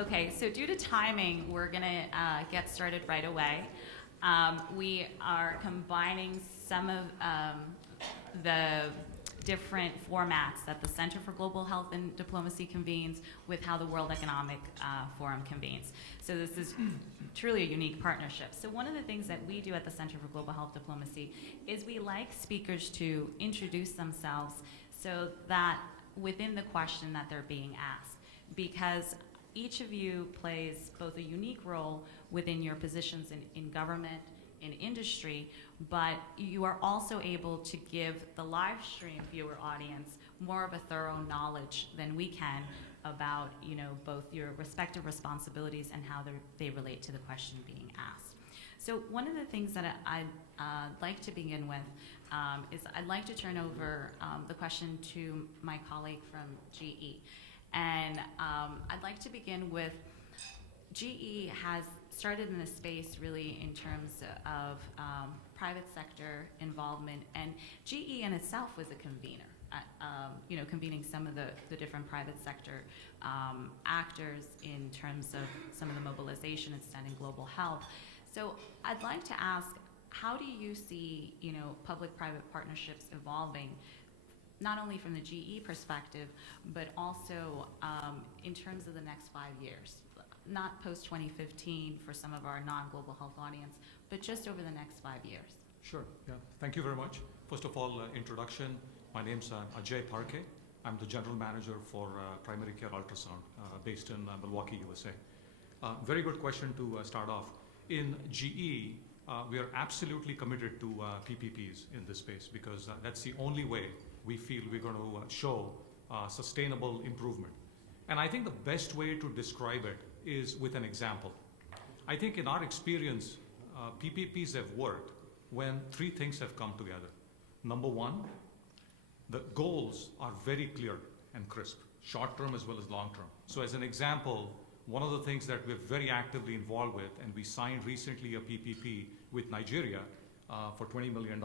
Okay, so due to timing, we're going to get started right away. We are combining some of the different formats that the Center for Global Health and Diplomacy convenes with how the World Economic Forum convenes. So this is truly a unique partnership. So one of the things that we do at the Center for Global Health Diplomacy is we like speakers to introduce themselves so that within the question that they're being asked, because each of you plays both a unique role within your positions in government, in industry, but you are also able to give the live stream viewer audience more of a thorough knowledge than we can about, both your respective responsibilities and how they relate to the question being asked. So one of the things that I'd like to begin with is I'd like to turn over the question to my colleague from GE. And I'd like to begin with, GE has started in this space really in terms of private sector involvement, and GE in itself was a convener, convening some of the different private sector actors in terms of some of the mobilization and studying global health. So I'd like to ask, how do you see, public-private partnerships evolving, not only from the GE perspective, but also in terms of the next 5 years? Not post-2015 for some of our non-global health audience, but just over the next 5 years. Sure, yeah. Thank you very much. First of all, introduction. My name's Ajay Parke. I'm the General Manager for Primary Care Ultrasound based in Milwaukee, USA. Very good question to start off. In GE, we are absolutely committed to PPPs in this space because that's the only way we feel we're going to show sustainable improvement. And I think the best way to describe it is with an example. I think in our experience, PPPs have worked when three things have come together. Number one, the goals are very clear and crisp, short-term as well as long-term. So as an example, one of the things that we're very actively involved with, and we signed recently a PPP with Nigeria for $20 million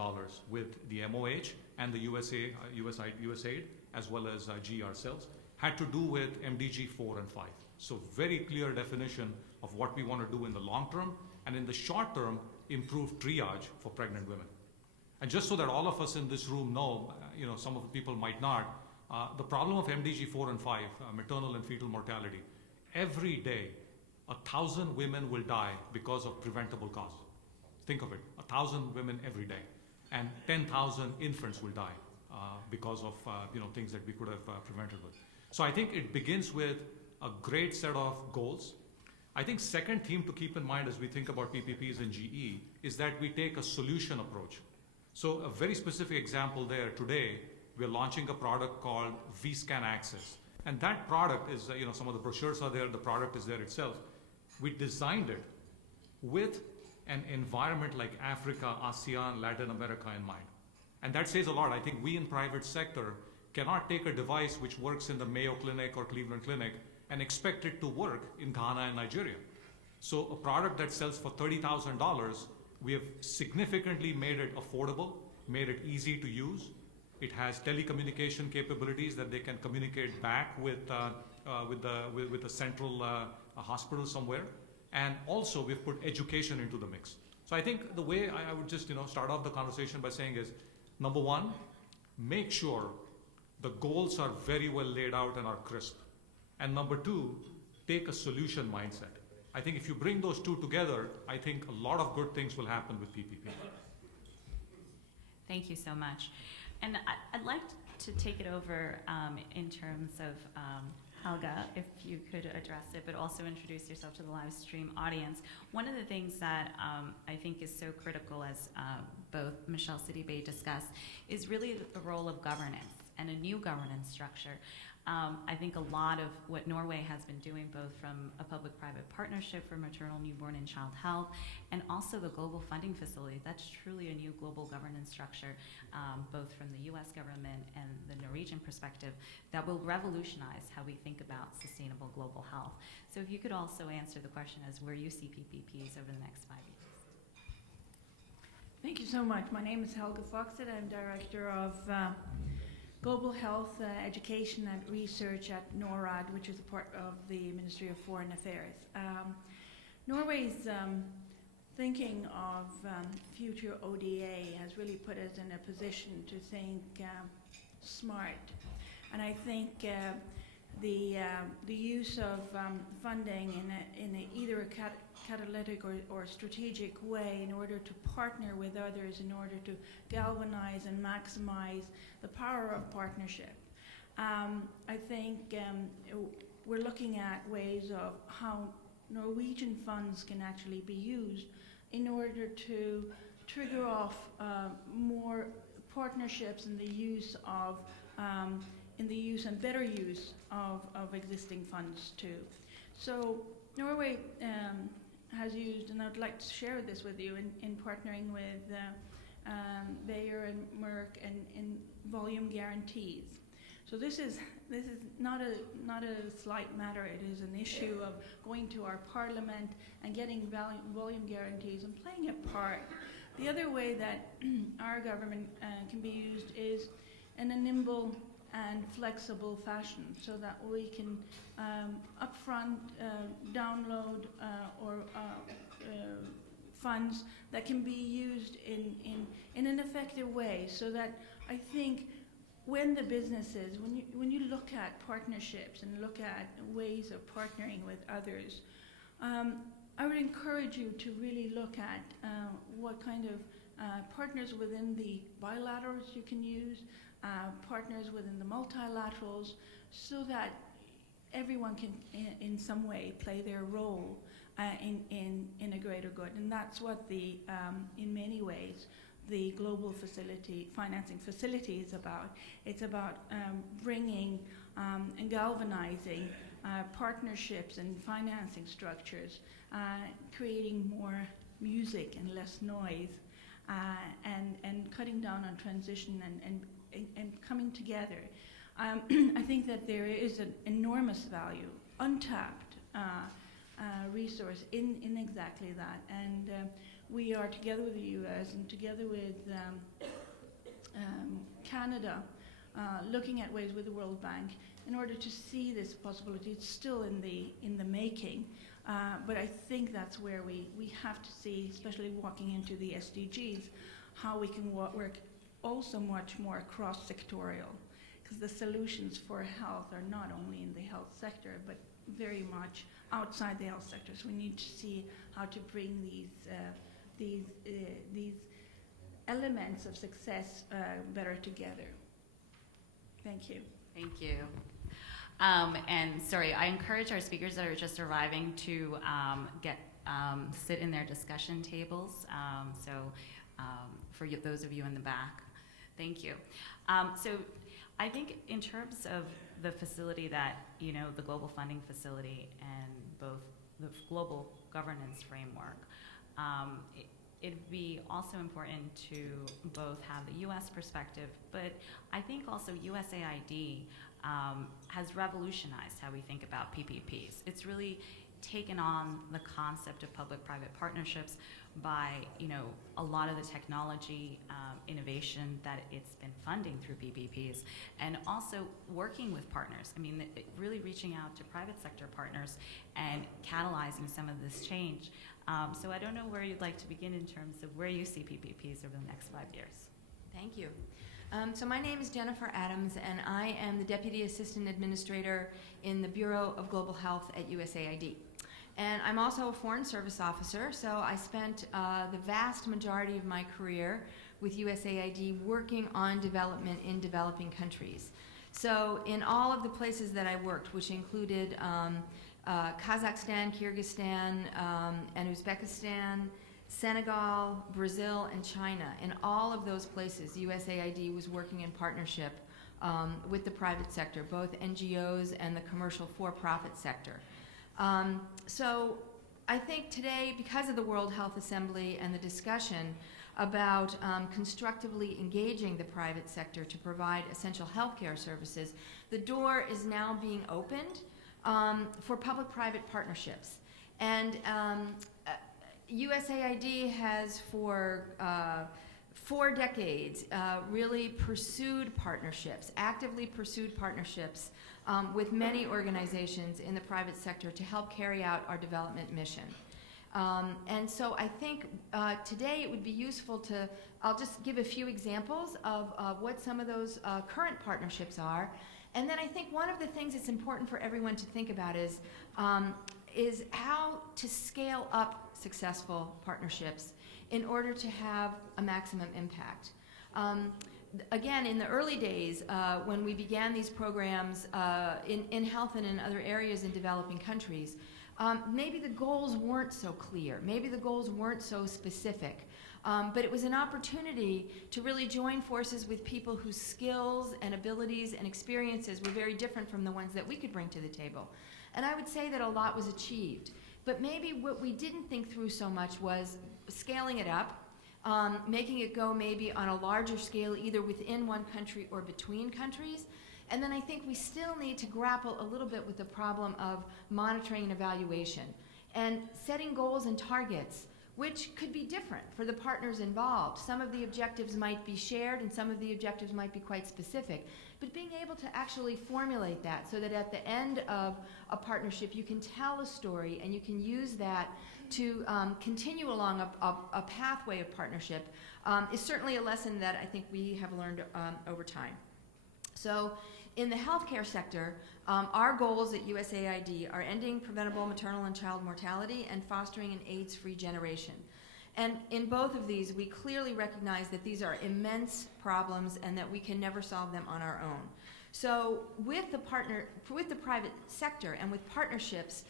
with the MOH and the USAID, as well as GE ourselves, had to do with MDG 4 and 5. So very clear definition of what we want to do in the long term, and in the short term, improve triage for pregnant women. And just so that all of us in this room know, some of the people might not, the problem of MDG 4 and 5, maternal and fetal mortality, every day, 1,000 women will die because of preventable causes. Think of it, 1,000 women every day, and 10,000 infants will die because of things that we could have prevented with. So I think it begins with a great set of goals. I think second theme to keep in mind as we think about PPPs and GE is that we take a solution approach. So a very specific example there today, we're launching a product called vScan Access. And that product is, some of the brochures are there, the product is there itself. We designed it with an environment like Africa, ASEAN, Latin America in mind. And that says a lot. I think we in private sector cannot take a device which works in the Mayo Clinic or Cleveland Clinic and expect it to work in Ghana and Nigeria. So a product that sells for $30,000, we have significantly made it affordable, made it easy to use. It has telecommunication capabilities that they can communicate back with the central hospital somewhere. And also we've put education into the mix. So I think the way I would just start off the conversation by saying is, number one, make sure the goals are very well laid out and are crisp. And number two, take a solution mindset. I think if you bring those two together, I think a lot of good things will happen with PPP. Thank you so much. And I'd like to take it over in terms of Helga, if you could address it, but also introduce yourself to the live stream audience. One of the things that I think is so critical, as both Michelle Sidibé discussed, is really the role of governance and a new governance structure. I think a lot of what Norway has been doing, both from a public-private partnership for maternal, newborn, and child health, and also the global funding facility, that's truly a new global governance structure, both from the US government and the Norwegian perspective, that will revolutionize how we think about sustainable global health. So if you could also answer the question as where you see PPPs over the next 5 years. Thank you so much. My name is Helga Foxted. I'm Director of global health education and research at NORAD, which is a part of the Ministry of Foreign Affairs. Norway's thinking of future ODA has really put us in a position to think smart. And I think the use of funding in either a catalytic or strategic way in order to partner with others, in order to galvanize and maximize the power of partnership. I think we're looking at ways of how Norwegian funds can actually be used in order to trigger off more partnerships in the use of and better use of existing funds too. So Norway has used, and I'd like to share this with you, in partnering with Bayer and Merck and in volume guarantees. So this is not a slight matter. It is an issue of going to our parliament and getting volume guarantees and playing a part. The other way that our government can be used is in a nimble and flexible fashion, so that we can upfront download or funds that can be used in an effective way, so that I think when the businesses, when you look at partnerships and look at ways of partnering with others, I would encourage you to really look at what kind of partners within the bilaterals you can use, partners within the multilaterals, so that everyone can in some way play their role in a greater good. And that's what in many ways, the global financing facility is about. It's about bringing and galvanizing partnerships and financing structures, creating more music and less noise, and cutting down on transition and coming together. I think that there is an enormous value, untapped resource in exactly that. And we are, together with the US and together with Canada, looking at ways with the World Bank in order to see this possibility. It's still in the making, but I think that's where we have to see, especially walking into the SDGs, how we can work also much more cross-sectorial, because the solutions for health are not only in the health sector, but very much outside the health sector. So we need to see how to bring these elements of success better together. Thank you. Thank you. And sorry, I encourage our speakers that are just arriving to sit in their discussion tables. For those of you in the back, thank you. So I think in terms of the facility that, the global funding facility and both the global governance framework, it'd be also important to both have the U.S. perspective, but I think also USAID has revolutionized how we think about PPPs. It's really taken on the concept of public-private partnerships by, a lot of the technology innovation that it's been funding through PPPs, and also working with partners. I mean, really reaching out to private sector partners and catalyzing some of this change. So I don't know where you'd like to begin in terms of where you see PPPs over the next 5 years. Thank you. So my name is Jennifer Adams, and I am the Deputy Assistant Administrator in the Bureau of Global Health at USAID. And I'm also a Foreign Service Officer, so I spent the vast majority of my career with USAID working on development in developing countries. So in all of the places that I worked, which included Kazakhstan, Kyrgyzstan, and Uzbekistan, Senegal, Brazil, and China, in all of those places, USAID was working in partnership with the private sector, both NGOs and the commercial for-profit sector. So I think today, because of the World Health Assembly and the discussion about constructively engaging the private sector to provide essential healthcare services, the door is now being opened for public-private partnerships. And USAID has for 4 decades, really pursued partnerships, actively pursued partnerships with many organizations in the private sector to help carry out our development mission. And so I think today it would be useful to, I'll just give a few examples of what some of those current partnerships are. And then I think one of the things that's important for everyone to think about is how to scale up successful partnerships in order to have a maximum impact. Again, in the early days, when we began these programs in health and in other areas in developing countries, maybe the goals weren't so clear, maybe the goals weren't so specific, but it was an opportunity to really join forces with people whose skills and abilities and experiences were very different from the ones that we could bring to the table. And I would say that a lot was achieved. But maybe what we didn't think through so much was scaling it up, making it go maybe on a larger scale, either within one country or between countries. And then I think we still need to grapple a little bit with the problem of monitoring and evaluation and setting goals and targets, which could be different for the partners involved. Some of the objectives might be shared and some of the objectives might be quite specific. But being able to actually formulate that so that at the end of a partnership you can tell a story and you can use that to continue along a pathway of partnership is certainly a lesson that I think we have learned over time. So in the healthcare sector, our goals at USAID are ending preventable maternal and child mortality and fostering an AIDS-free generation. And in both of these, we clearly recognize that these are immense problems and that we can never solve them on our own. So with the private sector and with partnerships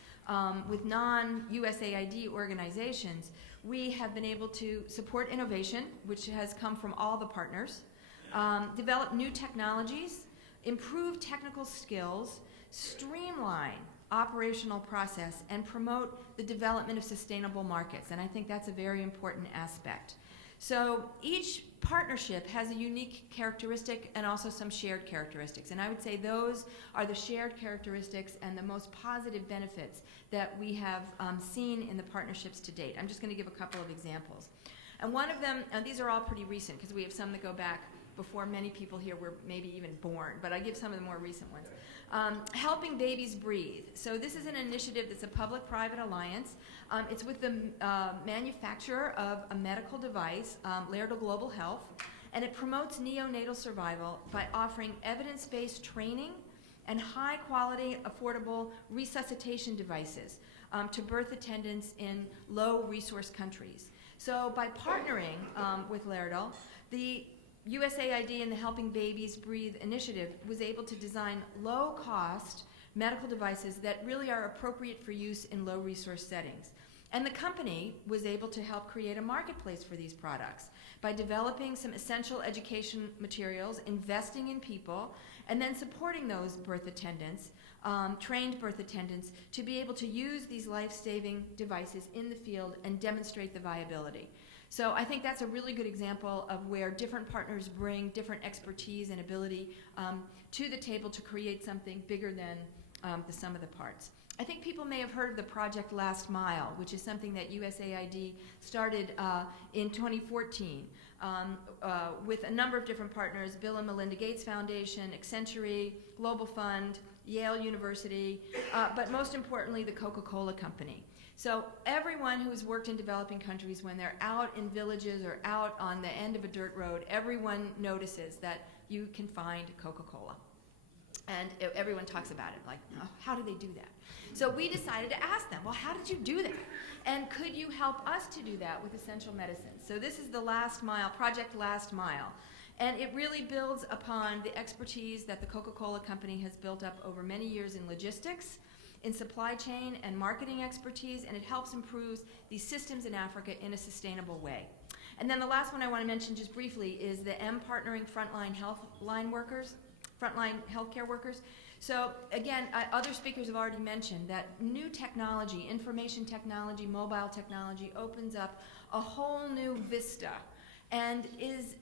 with non-USAID organizations, we have been able to support innovation, which has come from all the partners, develop new technologies, improve technical skills, streamline operational process, and promote the development of sustainable markets. And I think that's a very important aspect. So each partnership has a unique characteristic and also some shared characteristics. And I would say those are the shared characteristics and the most positive benefits that we have seen in the partnerships to date. I'm just going to give a couple of examples. And one of them, and these are all pretty recent because we have some that go back before many people here were maybe even born, but I give some of the more recent ones. Helping Babies Breathe. So this is an initiative that's a public-private alliance. It's with the manufacturer of a medical device, Laerdal Global Health, and it promotes neonatal survival by offering evidence-based training and high-quality, affordable resuscitation devices to birth attendants in low-resource countries. So by partnering with Laerdal, the USAID and the Helping Babies Breathe initiative was able to design low-cost medical devices that really are appropriate for use in low-resource settings. And the company was able to help create a marketplace for these products by developing some essential education materials, investing in people, and then supporting those birth attendants, trained birth attendants, to be able to use these life-saving devices in the field and demonstrate the viability. So I think that's a really good example of where different partners bring different expertise and ability to the table to create something bigger than the sum of the parts. I think people may have heard of the Project Last Mile, which is something that USAID started in 2014 with a number of different partners, Bill and Melinda Gates Foundation, Accenture, Global Fund, Yale University, but most importantly, the Coca-Cola Company. So everyone who has worked in developing countries, when they're out in villages or out on the end of a dirt road, everyone notices that you can find Coca-Cola. And everyone talks about it, like, oh, how do they do that? So we decided to ask them, well, how did you do that? And could you help us to do that with essential medicines? So this is the Last Mile, Project Last Mile. And it really builds upon the expertise that the Coca-Cola Company has built up over many years in logistics, in supply chain and marketing expertise, and it helps improve these systems in Africa in a sustainable way. And then the last one I want to mention just briefly is the M-Partnering Frontline Healthcare Workers. So again, other speakers have already mentioned that new technology, information technology, mobile technology opens up a whole new vista and is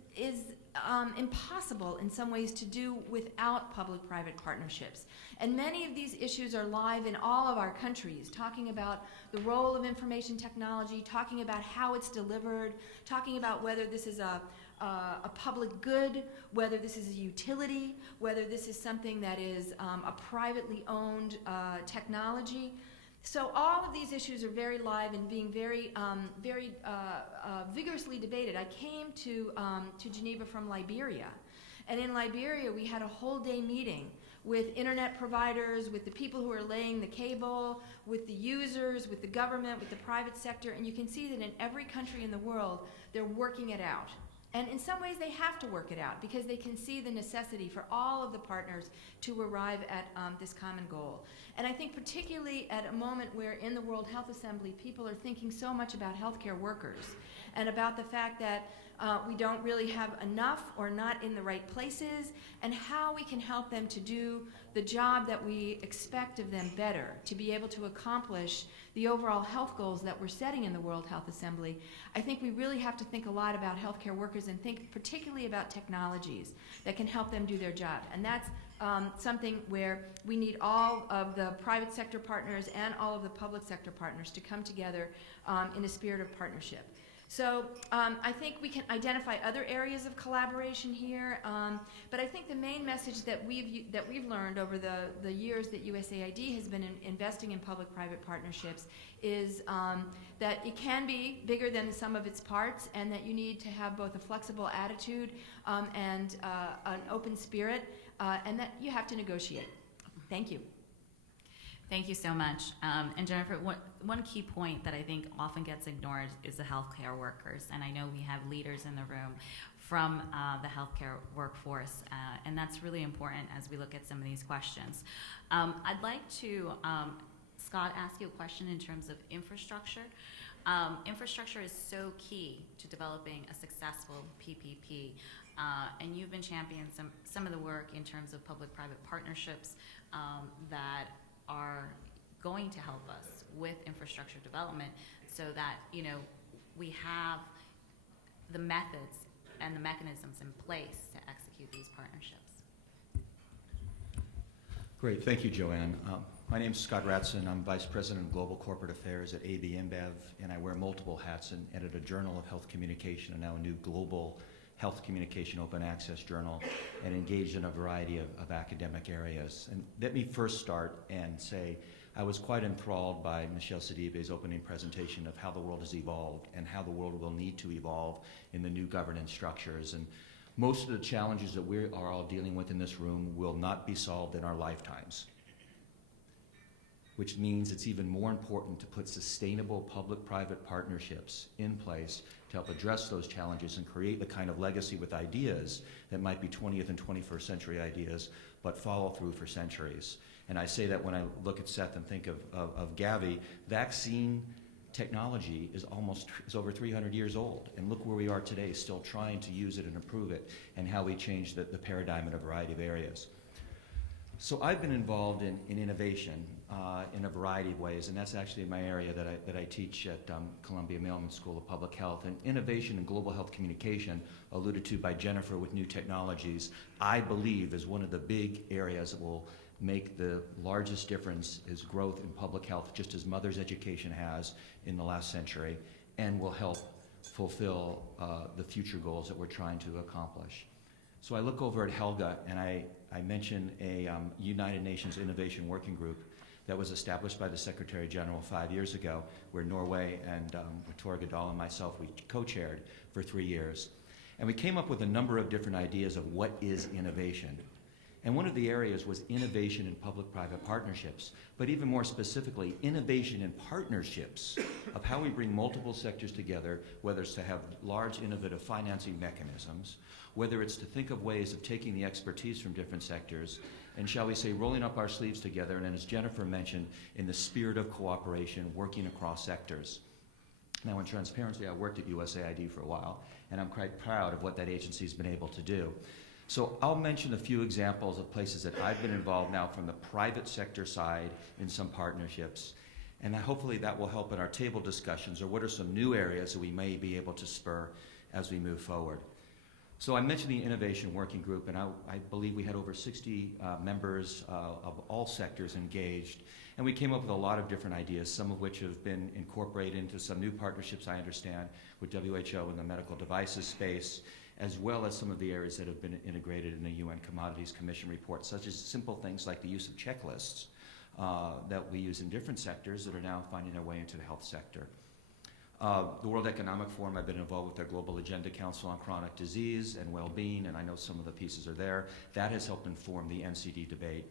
impossible in some ways to do without public-private partnerships. And many of these issues are live in all of our countries, talking about the role of information technology, talking about how it's delivered, talking about whether this is a a public good, whether this is a utility, whether this is something that is a privately owned technology. So all of these issues are very live and being very vigorously debated. I came to Geneva from Liberia, and in Liberia we had a whole day meeting with internet providers, with the people who are laying the cable, with the users, with the government, with the private sector, and you can see that in every country in the world they're working it out. And in some ways they have to work it out because they can see the necessity for all of the partners to arrive at this common goal. And I think particularly at a moment where in the World Health Assembly people are thinking so much about healthcare workers and about the fact that we don't really have enough or not in the right places, and how we can help them to do the job that we expect of them better, to be able to accomplish the overall health goals that we're setting in the World Health Assembly. I think we really have to think a lot about healthcare workers and think particularly about technologies that can help them do their job. And that's something where we need all of the private sector partners and all of the public sector partners to come together in a spirit of partnership. So I think we can identify other areas of collaboration here, but I think the main message that we've learned over the years that USAID has been investing in public-private partnerships is that it can be bigger than the sum of its parts, and that you need to have both a flexible attitude and an open spirit, and that you have to negotiate. Thank you. Thank you so much. And Jennifer, one key point that I think often gets ignored is the healthcare workers. And I know we have leaders in the room from the healthcare workforce, and that's really important as we look at some of these questions. I'd like to, Scott, ask you a question in terms of infrastructure. Infrastructure is so key to developing a successful PPP, and you've been championing some of the work in terms of public-private partnerships that are going to help us with infrastructure development, so that we have the methods and the mechanisms in place to execute these partnerships. Great, thank you, Joanne. My name is Scott Ratson. I'm Vice President of Global Corporate Affairs at AB InBev, and I wear multiple hats and edit a Journal of Health Communication and now a new Global Health Communication Open Access Journal, and engaged in a variety of academic areas. And let me first start and say I was quite enthralled by Michelle Sidibe's opening presentation of how the world has evolved and how the world will need to evolve in the new governance structures. And most of the challenges that we are all dealing with in this room will not be solved in our lifetimes, which means it's even more important to put sustainable public-private partnerships in place to help address those challenges and create the kind of legacy with ideas that might be 20th and 21st century ideas, but follow through for centuries. And I say that when I look at Seth and think of Gavi, vaccine technology is over 300 years old, and look where we are today, still trying to use it and improve it, and how we change the paradigm in a variety of areas. So I've been involved in innovation in a variety of ways, and that's actually my area that I teach at Columbia Mailman School of Public Health. And innovation in global health communication, alluded to by Jennifer with new technologies, I believe is one of the big areas that will make the largest difference is growth in public health, just as mother's education has in the last century, and will help fulfill the future goals that we're trying to accomplish. So I look over at Helga, and I mention a United Nations Innovation Working Group that was established by the Secretary General 5 years ago, where Norway and Tor Gadal and myself, we co-chaired for 3 years. And we came up with a number of different ideas of what is innovation. And one of the areas was innovation in public-private partnerships, but even more specifically, innovation in partnerships of how we bring multiple sectors together, whether it's to have large innovative financing mechanisms, whether it's to think of ways of taking the expertise from different sectors, and shall we say, rolling up our sleeves together, and as Jennifer mentioned, in the spirit of cooperation, working across sectors. Now, in transparency, I worked at USAID for a while, and I'm quite proud of what that agency's been able to do. So I'll mention a few examples of places that I've been involved now from the private sector side in some partnerships, and hopefully that will help in our table discussions, or what are some new areas that we may be able to spur as we move forward. So I mentioned the Innovation Working Group, and I believe we had over 60 members of all sectors engaged, and we came up with a lot of different ideas, some of which have been incorporated into some new partnerships, I understand, with WHO in the medical devices space, as well as some of the areas that have been integrated in the UN Commodities Commission report, such as simple things like the use of checklists that we use in different sectors that are now finding their way into the health sector. The World Economic Forum, I've been involved with their Global Agenda Council on Chronic Disease and Well-Being, and I know some of the pieces are there. That has helped inform the NCD debate.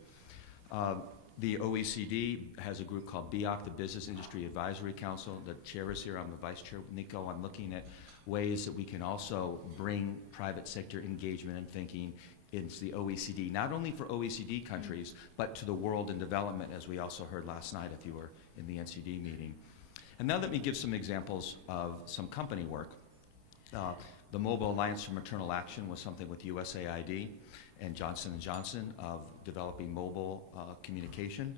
The OECD has a group called BIOC, the Business Industry Advisory Council. The chair is here. I'm the vice chair, Nico. I'm looking at ways that we can also bring private sector engagement and thinking into the OECD, not only for OECD countries, but to the world in development, as we also heard last night if you were in the NCD meeting. And now let me give some examples of some company work. The Mobile Alliance for Maternal Action was something with USAID and Johnson & Johnson of developing mobile communication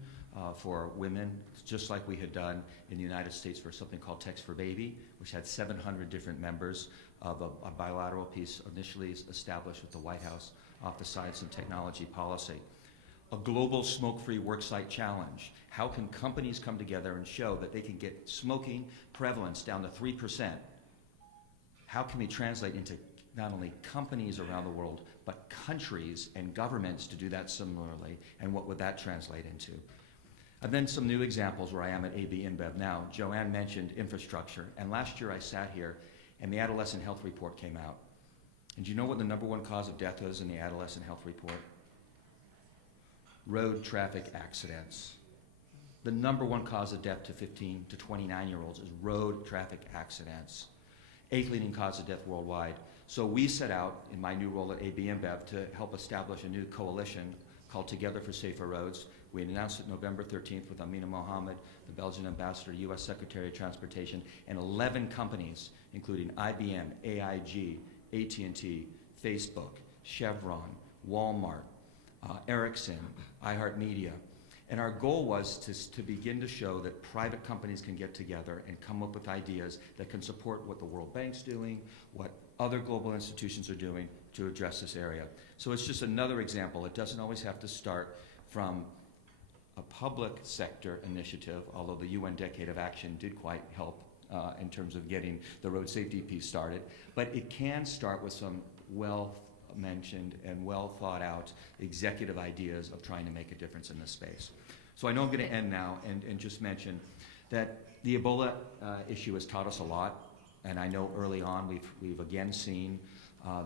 for women, just like we had done in the United States for something called Text for Baby, which had 700 different members of a bilateral piece initially established with the White House Office of Science and Technology Policy. A global smoke-free worksite challenge. How can companies come together and show that they can get smoking prevalence down to 3%? How can we translate into not only companies around the world, but countries and governments to do that similarly, and what would that translate into? And then some new examples where I am at AB InBev now. Joanne mentioned infrastructure, and last year I sat here and the adolescent health report came out. And do you know what the #1 cause of death was in the adolescent health report? Road traffic accidents. The #1 cause of death to 15 to 29-year-olds is road traffic accidents. 8th leading cause of death worldwide. So we set out, in my new role at AB InBev, to help establish a new coalition called Together for Safer Roads. We announced it November 13th with Amina Mohammed, the Belgian ambassador, U.S. Secretary of Transportation, and 11 companies, including IBM, AIG, AT&T, Facebook, Chevron, Walmart, Ericsson, iHeartMedia. And our goal was to begin to show that private companies can get together and come up with ideas that can support what the World Bank's doing, what other global institutions are doing to address this area. So it's just another example. It doesn't always have to start from a public sector initiative, although the UN Decade of Action did quite help in terms of getting the road safety piece started. But it can start with some well-mentioned and well-thought-out executive ideas of trying to make a difference in this space. So I know I'm going to end now and just mention that the Ebola issue has taught us a lot. And I know early on we've again seen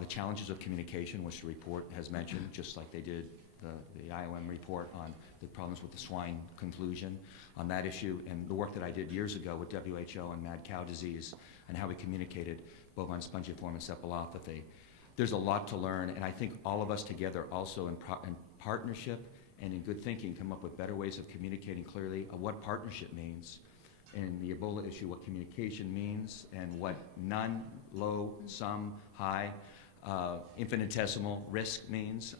the challenges of communication, which the report has mentioned, just like they did the IOM report on the problems with the swine conclusion on that issue, and the work that I did years ago with WHO and mad cow disease and how we communicated bovine spongiform encephalopathy. There's a lot to learn, and I think all of us together also in partnership and in good thinking come up with better ways of communicating clearly of what partnership means. In the Ebola issue, what communication means and what none, low, some, high, infinitesimal risk means,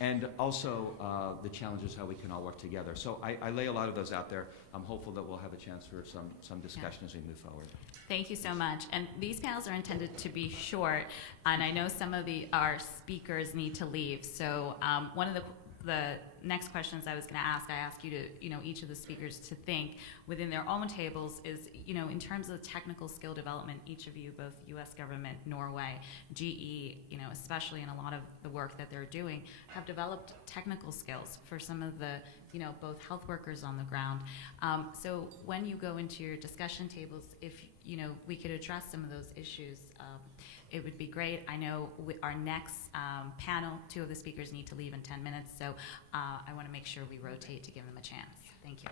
and also the challenges how we can all work together. So I lay a lot of those out there. I'm hopeful that we'll have a chance for some discussion as we move forward. Thank you so much. And these panels are intended to be short, and I know some of our speakers need to leave. So one of the next questions I was going to ask, I ask you to, each of the speakers to think within their own tables is, in terms of technical skill development, each of you, both U.S. government, Norway, GE, especially in a lot of the work that they're doing, have developed technical skills for some of the, both health workers on the ground. So when you go into your discussion tables, if, we could address some of those issues, it would be great. I know with our next panel, 2 of the speakers need to leave in 10 minutes, so I want to make sure we rotate to give them a chance. Thank you.